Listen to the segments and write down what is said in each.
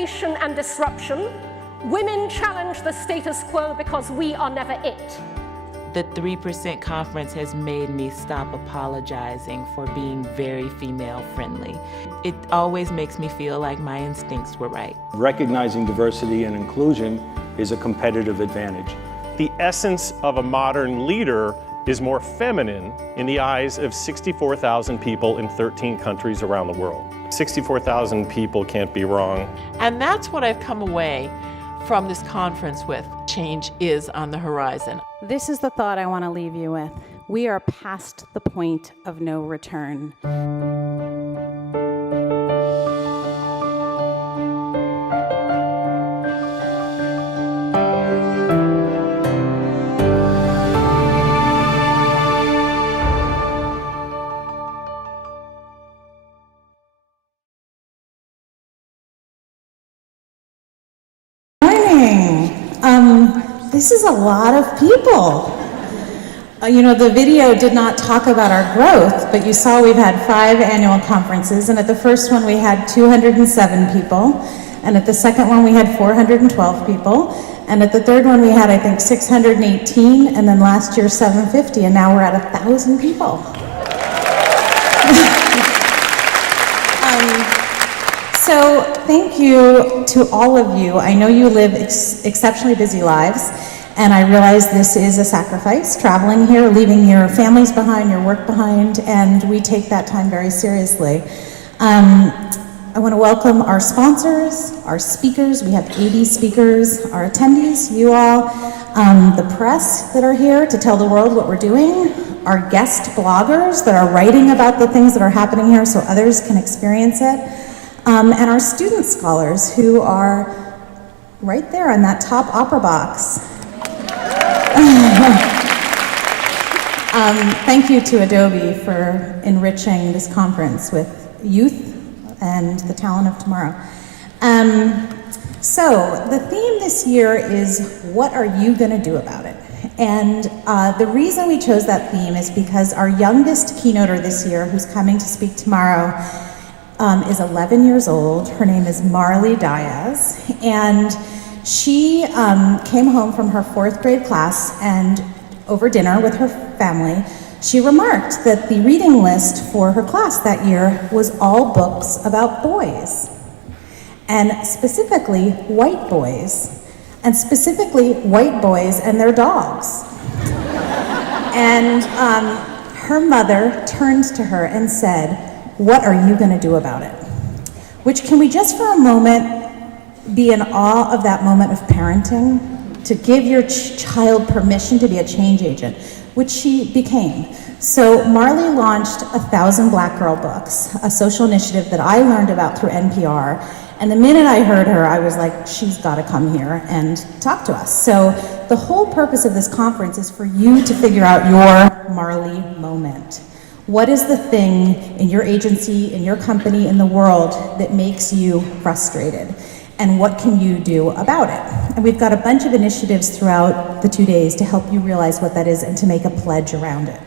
innovation and disruption. Women challenge the status quo because we are never it. The 3% conference has made me stop apologizing for being very female-friendly. It always makes me feel like my instincts were right. Recognizing diversity and inclusion is a competitive advantage. The essence of a modern leader is more feminine in the eyes of 64,000 people in 13 countries around the world. 64,000 people can't be wrong. And that's what I've come away from this conference with. Change is on the horizon. This is the thought I want to leave you with. We are past the point of no return. This is a lot of people. You know, the video did not talk about our growth, but you saw we've had 5 annual conferences, and at the first one we had 207 people, and at the second one we had 412 people, and at the third one we had, I think, 618, and then last year 750, and now we're at 1,000 people. So thank you to all of you. I know you live exceptionally busy lives, and I realize this is a sacrifice, traveling here, leaving your families behind, your work behind, and we take that time very seriously. I want to welcome our sponsors, our speakers. We have 80 speakers, our attendees, you all, the press that are here to tell the world what we're doing, our guest bloggers that are writing about the things that are happening here so others can experience it, and our student scholars who are right there in that top opera box. Thank you to Adobe for enriching this conference with youth and the talent of tomorrow. So the theme this year is, what are you going to do about it? And the reason we chose that theme is because our youngest keynoter this year, who's coming to speak tomorrow, is 11 years old. Her name is Marley Diaz, and she came home from her 4th grade class, and over dinner with her family, she remarked that the reading list for her class that year was all books about boys, and specifically white boys, and specifically white boys and their dogs. And her mother turned to her and said, "What are you going to do about it?" Which, can we just for a moment be in awe of that moment of parenting, to give your child permission to be a change agent, which she became. So Marley launched 1,000 Black Girl Books, a social initiative that I learned about through NPR. And the minute I heard her, I was like, she's got to come here and talk to us. So the whole purpose of this conference is for you to figure out your Marley moment. What is the thing in your agency, in your company, in the world that makes you frustrated? And what can you do about it? And we've got a bunch of initiatives throughout the 2 days to help you realize what that is and to make a pledge around it.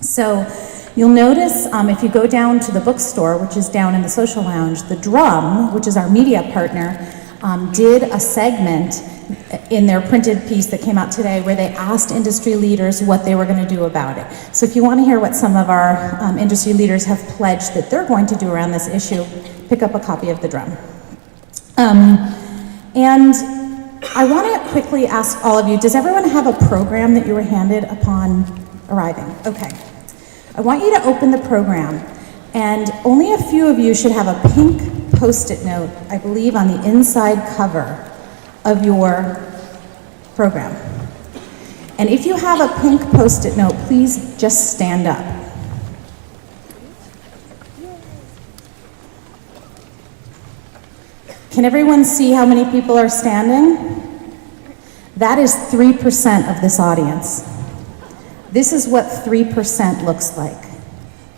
So you'll notice if you go down to the bookstore, which is down in the social lounge, the Drum, which is our media partner, did a segment in their printed piece that came out today where they asked industry leaders what they were going to do about it. So if you want to hear what some of our industry leaders have pledged that they're going to do around this issue, pick up a copy of the Drum. And I want to quickly ask all of you, does everyone have a program that you were handed upon arriving? Okay. I want you to open the program, and only a few of you should have a pink Post-it note, I believe, on the inside cover of your program. And if you have a pink Post-it note, please just stand up. Can everyone see how many people are standing? That is 3% of this audience. This is what 3% looks like.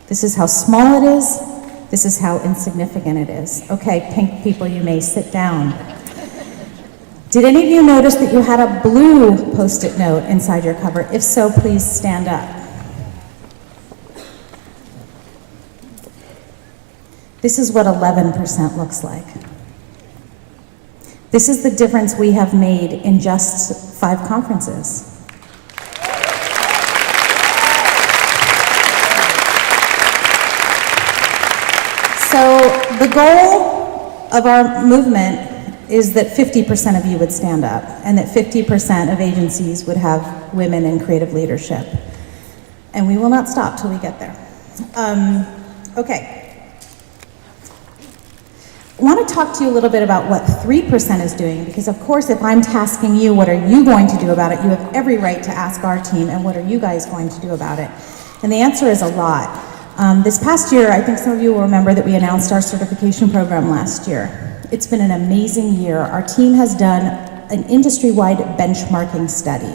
This is how small it is. This is how insignificant it is. Okay, pink people, you may sit down. Did any of you notice that you had a blue Post-it note inside your cover? If so, please stand up. This is what 11% looks like. This is the difference we have made in just 5 conferences. So the goal of our movement is that 50% of you would stand up, and that 50% of agencies would have women in creative leadership. And we will not stop till we get there. Okay. I want to talk to you a little bit about what 3% is doing, because of course if I'm tasking you, what are you going to do about it? You have every right to ask our team, and what are you guys going to do about it? And the answer is a lot. This past year, I think some of you will remember that we announced our certification program last year. It's been an amazing year. Our team has done an industry-wide benchmarking study.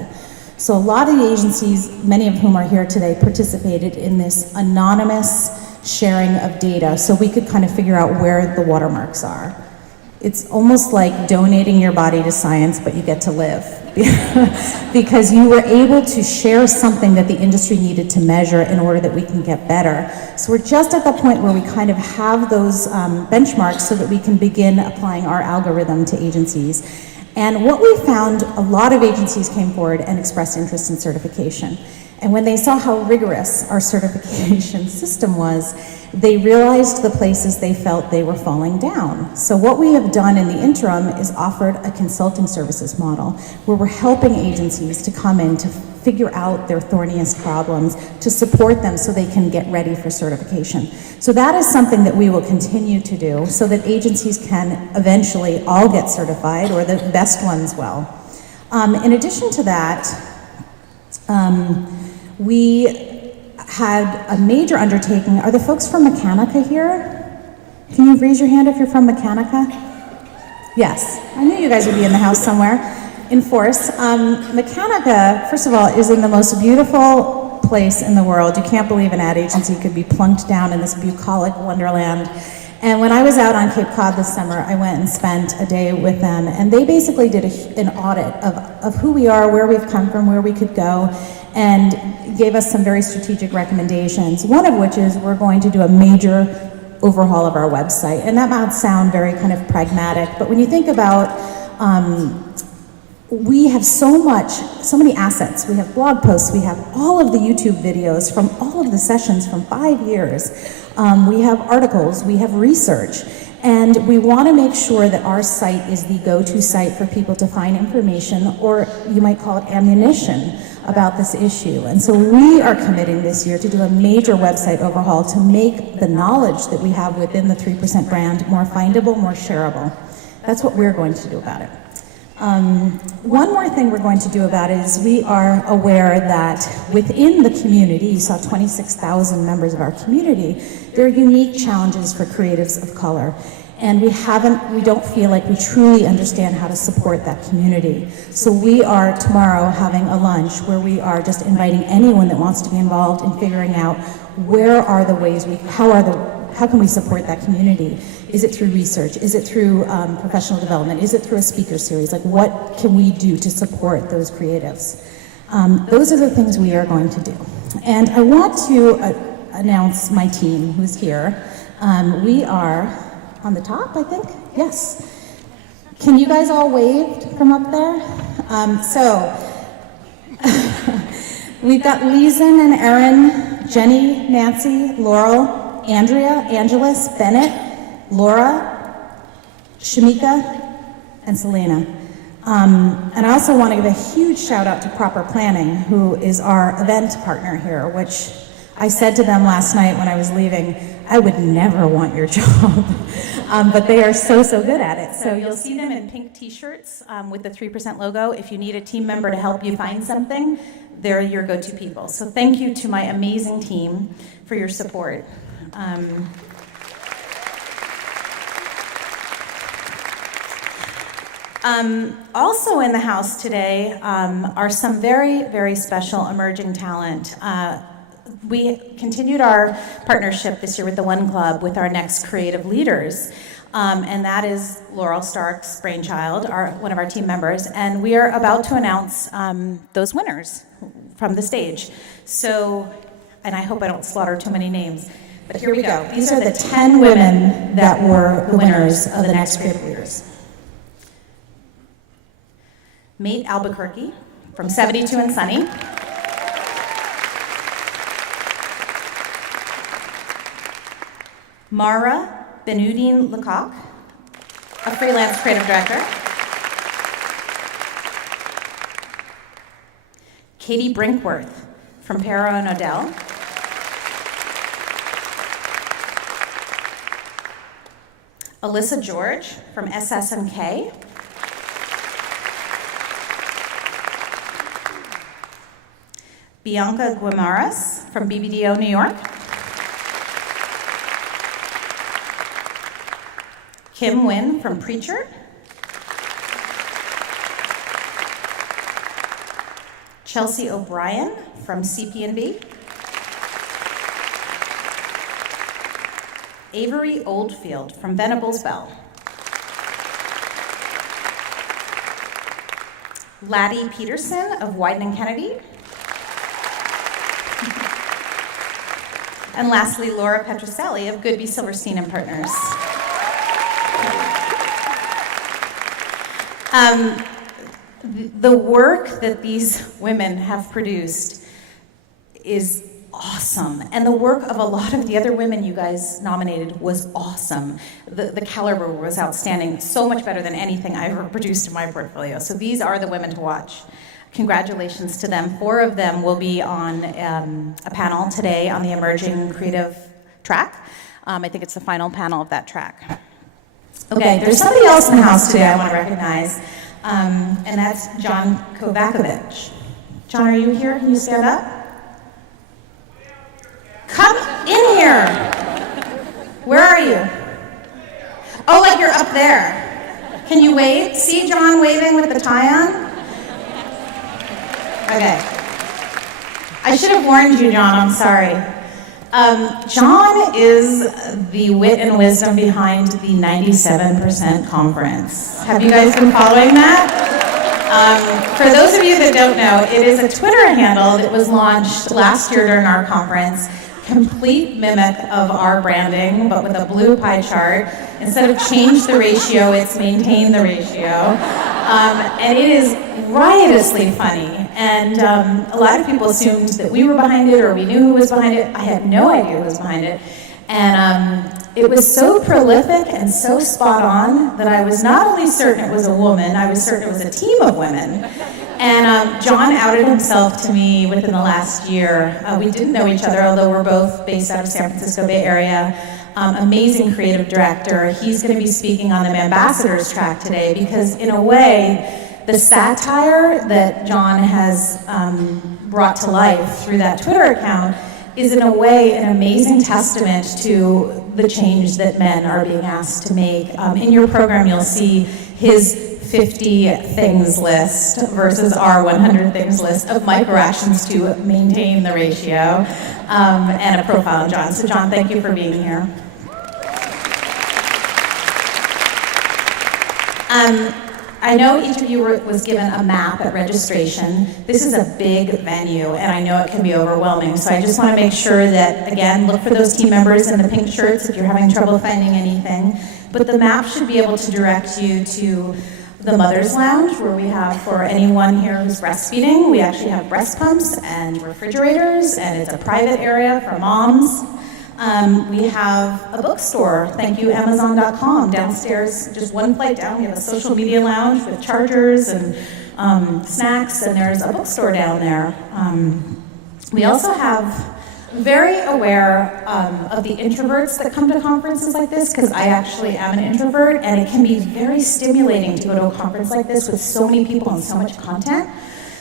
So a lot of the agencies, many of whom are here today, participated in this anonymous sharing of data so we could kind of figure out where the watermarks are. It's almost like donating your body to science, but you get to live. Because you were able to share something that the industry needed to measure in order that we can get better. So we're just at the point where we kind of have those benchmarks so that we can begin applying our algorithm to agencies. And what we found, a lot of agencies came forward and expressed interest in certification. And when they saw how rigorous our certification system was, they realized the places they felt they were falling down. So what we have done in the interim is offered a consulting services model where we're helping agencies to come in to figure out their thorniest problems, to support them so they can get ready for certification. So that is something that we will continue to do so that agencies can eventually all get certified, or the best ones will. In addition to that, we had a major undertaking. Are the folks from Mechanica here? Can you raise your hand if you're from Mechanica? Yes, I knew you guys would be in the house somewhere, in force. Mechanica, first of all, is in the most beautiful place in the world. You can't believe an ad agency could be plunked down in this bucolic wonderland. And when I was out on Cape Cod this summer, I went and spent a day with them, and they basically did an audit of who we are, where we've come from, where we could go, and gave us some very strategic recommendations, one of which is we're going to do a major overhaul of our website. And that might sound very kind of pragmatic, but when you think about we have so many assets. We have blog posts, we have all of the YouTube videos from all of the sessions from 5 years. We have articles, we have research, and we want to make sure that our site is the go-to site for people to find information, or you might call it ammunition, about this issue. And so we are committing this year to do a major website overhaul to make the knowledge that we have within the 3% brand more findable, more shareable. That's what we're going to do about it. One more thing we're going to do about it is we are aware that within the community, you saw 26,000 members of our community, there are unique challenges for creatives of color. And we don't feel like we truly understand how to support that community. So we are tomorrow having a lunch where we are just inviting anyone that wants to be involved in figuring out where are the ways how can we support that community? Is it through research? Is it through professional development? Is it through a speaker series? Like, what can we do to support those creatives? Those are the things we are going to do. And I want to announce my team who's here. We are on the top, I think? Yes. Can you guys all wave from up there? We've got Leeson and Erin, Jenny, Nancy, Laurel, Andrea, Angeles, Bennett, Laura, Shamika, and Selena. And I also want to give a huge shout out to Proper Planning, who is our event partner here, which I said to them last night when I was leaving, I would never want your job, but they are so good at it. So you'll see them in pink t-shirts with the 3% logo. If you need a team member to help you find something, they're your go-to people. So thank you to my amazing team for your support. Also in the house today are some very, very special emerging talent. We continued our partnership this year with the One Club with our next creative leaders, and that is Laurel Stark's brainchild, one of our team members, and we are about to announce those winners from the stage. So, and I hope I don't slaughter too many names, but here we go. These are the 10 women that were the winners of the next creative leaders. Mate Albuquerque from 72 and Sunny. Mara Benoudine Lecoq, a freelance creative director. Katie Brinkworth from Pero and Odell. Alyssa George from SS&K. Bianca Guimaras from BBDO New York. Kim Nguyen from Preacher. Chelsea O'Brien from CP&B. Avery Oldfield from Venables Bell. Laddie Peterson of Wieden & Kennedy. And lastly, Laura Petroselli of Goodby Silverstein and Partners. The work that these women have produced is awesome. And the work of a lot of the other women you guys nominated was awesome. The caliber was outstanding, so much better than anything I've ever produced in my portfolio. So these are the women to watch. Congratulations to them. 4 of them will be on a panel today on the Emerging Creative track. I think it's the final panel of that track. Okay, there's somebody else in the house today I want to recognize, and that's John Kovacevic. John, are you here? Can you stand up? Come in here. Where are you? Oh, like you're up there. Can you wave? See John waving with the tie on? Okay. I should have warned you, John. I'm sorry. John is the wit and wisdom behind the 97% conference. Have you guys been following that? For those of you that don't know, it is a Twitter handle that was launched last year during our conference. Complete mimic of our branding, but with a blue pie chart. Instead of change the ratio, it's maintain the ratio. And it is riotously funny. And a lot of people assumed that we were behind it or we knew who was behind it. I had no idea who was behind it. And it was so prolific and so spot on that I was not only certain it was a woman, I was certain it was a team of women. And John outed himself to me within the last year. We didn't know each other, although we're both based out of San Francisco Bay Area. Amazing creative director. He's going to be speaking on the Ambassadors track today because, in a way, the satire that John has brought to life through that Twitter account is, in a way, an amazing testament to the change that men are being asked to make. In your program, you'll see his 50 things list versus our 100 things list of microactions to maintain the ratio, and a profile on John. So John, thank you for being here. I know each of you was given a map at registration. This is a big venue, and I know it can be overwhelming. So I just want to make sure that, again, look for those team members in the pink shirts if you're having trouble finding anything. But the map should be able to direct you to the Mother's Lounge, where we have, for anyone here who's breastfeeding, we actually have breast pumps and refrigerators, and it's a private area for moms. We have a bookstore, thank you, Amazon.com. Downstairs, just one flight down, we have a social media lounge with chargers and snacks, and there's a bookstore down there. We also have very aware of the introverts that come to conferences like this, because I actually am an introvert, and it can be very stimulating to go to a conference like this with so many people and so much content.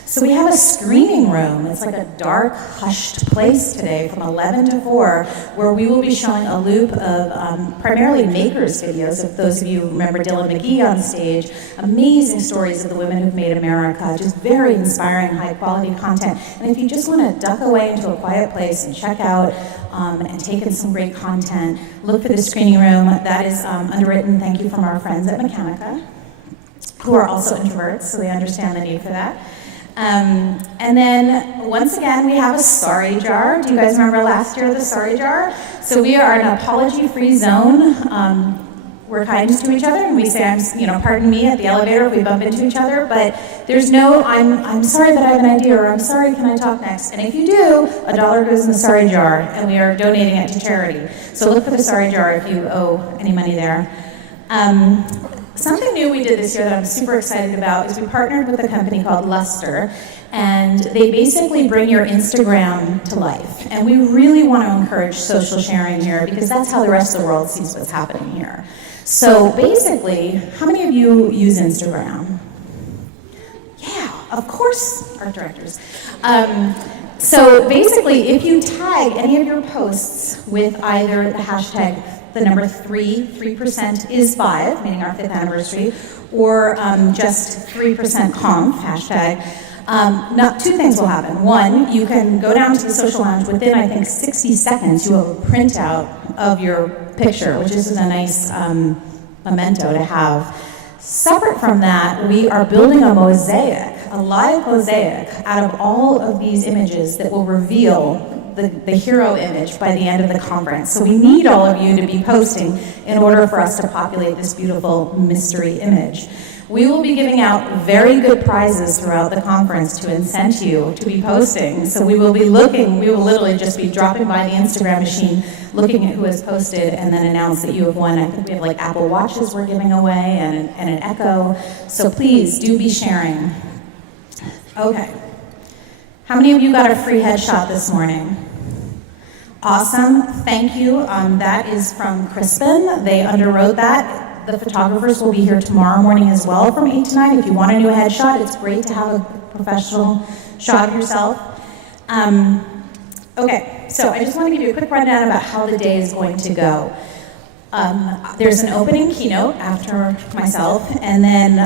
So we have a screening room. It's like a dark, hushed place today from 11 to 4, where we will be showing a loop of primarily makers videos. If those of you remember Dylan McGee on stage, amazing stories of the women who've made America, just very inspiring, high-quality content. And if you just want to duck away into a quiet place and check out and take in some great content, look for the screening room. That is underwritten, thank you, from our friends at Mechanica, who are also introverts, so they understand the need for that. And then, once again, we have a sorry jar. Do you guys remember last year, the sorry jar? So we are an apology-free zone. we're kind to each other and we say, pardon me at the elevator if we bump into each other, but there's no, I'm sorry that I have an idea, or I'm sorry, can I talk next? And if you do, $1 goes in the sorry jar, and we are donating it to charity. So look for the sorry jar if you owe any money there. Something new we did this year that I'm super excited about is we partnered with a company called Luster, and they basically bring your Instagram to life. And we really want to encourage social sharing here because that's how the rest of the world sees what's happening here. So basically, how many of you use Instagram? Yeah, of course, art directors. So basically, if you tag any of your posts with either the hashtag, the number 3% is 5, meaning our 5th anniversary, or just 3% conf, hashtag, two things will happen. One, you can go down to the social lounge within, I think, 60 seconds, you have a printout of your picture, which is a nice memento to have. Separate from that, we are building a mosaic, a live mosaic out of all of these images that will reveal the hero image by the end of the conference. So we need all of you to be posting in order for us to populate this beautiful mystery image. We will be giving out very good prizes throughout the conference to incent you to be posting. So we will literally just be dropping by the Instagram machine, looking at who has posted, and then announce that you have won. I think we have like Apple Watches we're giving away and an Echo. So please do be sharing. Okay. How many of you got a free headshot this morning? Awesome, thank you. That is from Crispin. They underwrote that. The photographers will be here tomorrow morning as well from 8 to 9. If you want to do a headshot, it's great to have a professional shot of yourself. Okay, so I just want to give you a quick rundown about how the day is going to go. There's an opening keynote after myself, and then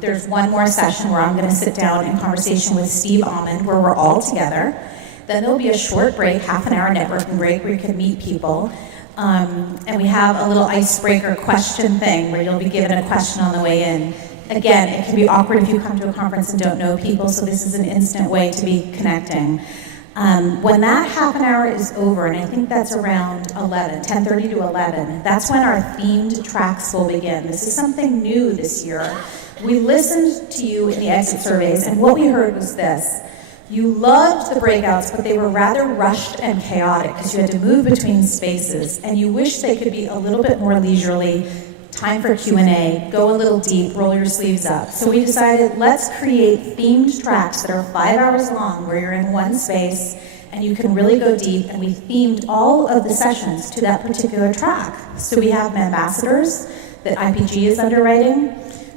there's one more session where I'm going to sit down in conversation with Steve Almond, where we're all together. Then there'll be a short break, half an hour networking break, where you can meet people. And we have a little icebreaker question thing where you'll be given a question on the way in. Again, it can be awkward if you come to a conference and don't know people, so this is an instant way to be connecting. When that half an hour is over, and I think that's around 10:30 to 11, that's when our themed tracks will begin. This is something new this year. We listened to you in the exit surveys, and what we heard was this. You loved the breakouts, but they were rather rushed and chaotic because you had to move between spaces, and you wish they could be a little bit more leisurely, time for Q&A, go a little deep, roll your sleeves up. So we decided, let's create themed tracks that are 5 hours long, where you're in one space, and you can really go deep, and we themed all of the sessions to that particular track. So we have ambassadors that IPG is underwriting.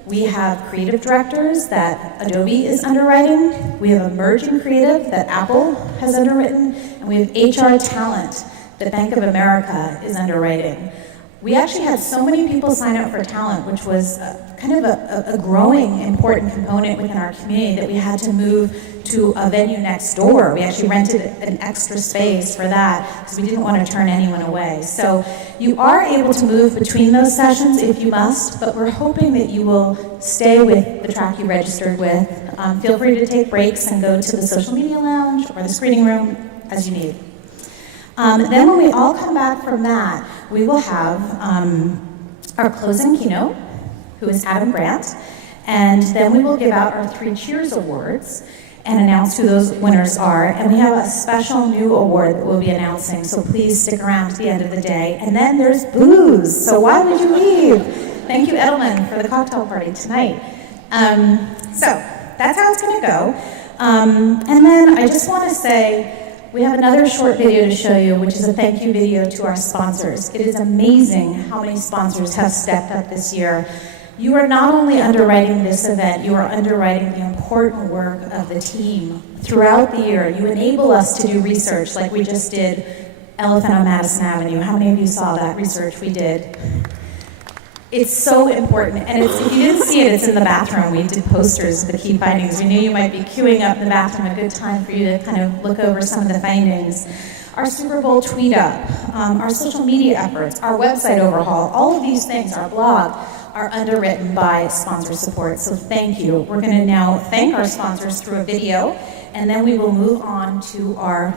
We have creative directors that Adobe is underwriting. We have emerging creative that Apple has underwritten. And we have HR talent that Bank of America is underwriting. We actually had so many people sign up for talent, which was kind of a growing important component within our community, that we had to move to a venue next door. We actually rented an extra space for that because we didn't want to turn anyone away. So you are able to move between those sessions if you must, but we're hoping that you will stay with the track you registered with. Feel free to take breaks and go to the social media lounge or the screening room as you need. Then when we all come back from that, we will have our closing keynote, who is Adam Grant, and then we will give out our 3 Cheers Awards and announce who those winners are. And we have a special new award that we'll be announcing, so please stick around to the end of the day. And then there's booze, so why would you leave? Thank you, Edelman, for the cocktail party tonight. So that's how it's going to go. And then I just want to say, we have another short video to show you, which is a thank you video to our sponsors. It is amazing how many sponsors have stepped up this year. You are not only underwriting this event, you are underwriting the important work of the team throughout the year. You enable us to do research like we just did Elephant on Madison Avenue. How many of you saw that research we did? It's so important, and if you didn't see it, it's in the bathroom. We did posters of the key findings. We knew you might be queuing up in the bathroom, a good time for you to kind of look over some of the findings. Our Super Bowl tweet up, our social media efforts, our website overhaul, all of these things, our blog, are underwritten by sponsor support, so thank you. We're going to now thank our sponsors through a video, and then we will move on to our